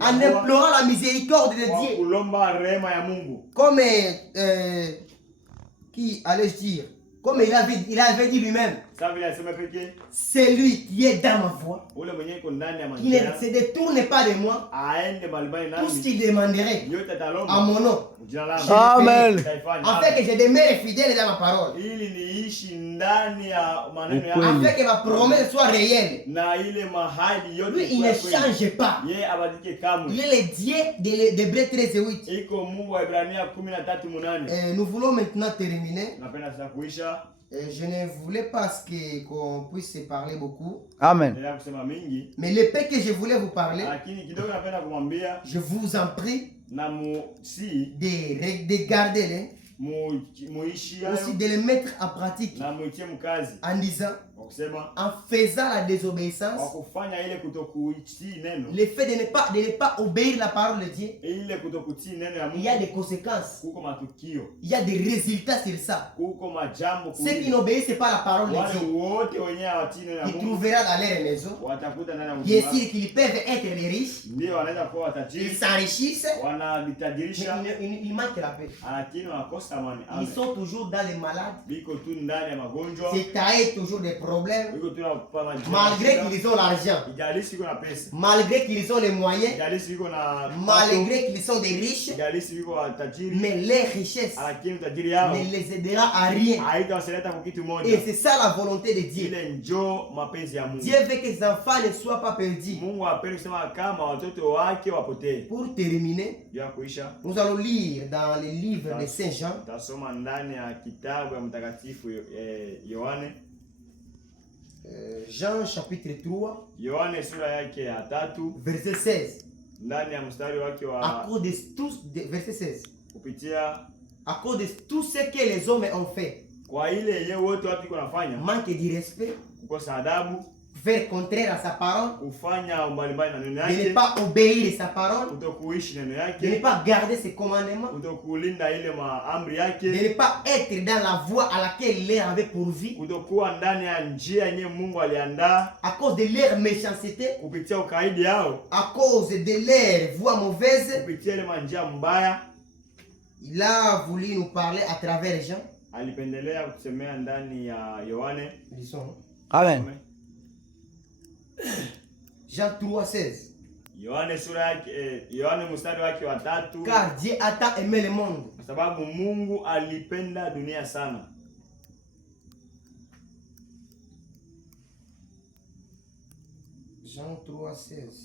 en implorant la miséricorde de Dieu. Comme, qui allais-je dire, comme il avait dit lui-même, c'est lui qui est dans ma voie, qui ne se détourne pas de moi, tout ce qu'il demanderait à mon nom. Amen. Afin que je demeure fidèle dans ma parole. Afin que ma promesse soit réelle. Lui, il ne change pas. Il est le Dieu d'Hébreux 13:8. Nous voulons maintenant terminer. Je ne voulais pas qu'on puisse se parler beaucoup. Amen. Mais le peu que je voulais vous parler, je vous en prie de garder aussi de les mettre en pratique en disant, en faisant la désobéissance, le fait de ne pas obéir la parole de Dieu, il y a des conséquences, il y a des résultats sur ça. Ceux qui n'obéissent pas la parole de Dieu, ils trouveront dans leur maison, bien sûr qu'ils peuvent être des riches, ils s'enrichissent, mais il manque la paix. Ils sont toujours dans les malades. C'est taillé toujours des problèmes. Malgré qu'ils ont l'argent. Malgré qu'ils ont les moyens. Malgré qu'ils sont des riches. Mais les richesses ne les aidera à rien. Et c'est ça la volonté de Dieu. Dieu veut que ses enfants ne soient pas perdus. Pour terminer, nous allons lire dans le livre de Saint Jean. Jean chapitre 3 verset 16. À cause de tous, verset 16. À cause de tout ce que les hommes ont fait, manque de respect, faire contraire à sa parole, de ne pas obéir à sa parole, de ne pas garder ses commandements, de ne pas être dans la voie à laquelle il avait pourvu, à cause de leur méchanceté, à cause de leur voie mauvaise. Il a voulu nous parler à travers Jean. Amen. Jean 3:16. Car Dieu a tant aimé le monde. Jean 3:16.